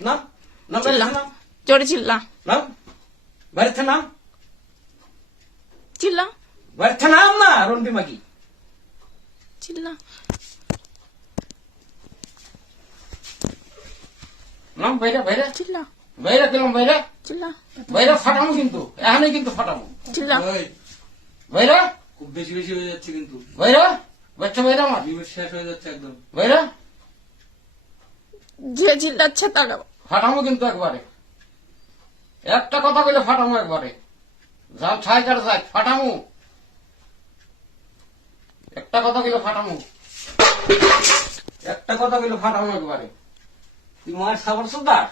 নাম নাম চিল্লা নাম জোরে চিল্লা নাম বাড়িতে নাম চিল্লা বাড়িতে নাম না রন্টি মাগি চিল্লা নাম বাইরে বাইরে চিল্লা বাইরে পেলাম বাইরে চিল্লা বাইরে ফাটামো কিন্তু এখানে কিন্তু ফাটামো চিল্লা ওই, বাইরে খুব বেশি বেশি হয়ে যাচ্ছে কিন্তু বাইরে বাচ্চা বাইরে আমার লিমিট শেষ হয়ে যাচ্ছে একদম। বাইরে যে চিল্লাচ্ছে তারা ফাটামো কিন্তু একবারে একটা কথা বলে ফাটামো একবারে যাও ছাই কার যাই ফাটামো একটা কথা বলে ফাটামো একটা কথা বলে ফাটামো একবারে তুই মায়ের সাবর সুদাস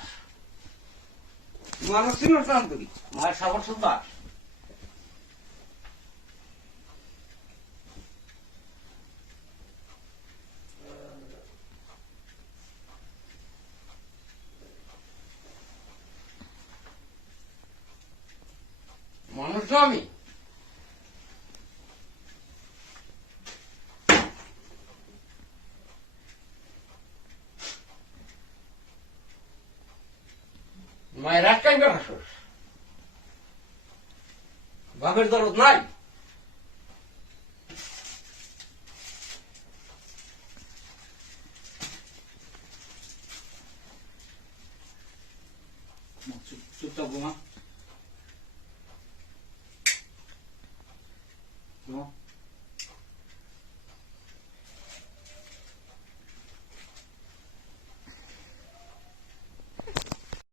তুই আমার ছিল টান করি মায়ের সাবর সুদাস মানুষ তো আমি মায়ের একটাই বেড়াস বাপের দরদ নাই চুপচাপ ঘুমা। ঘুমা।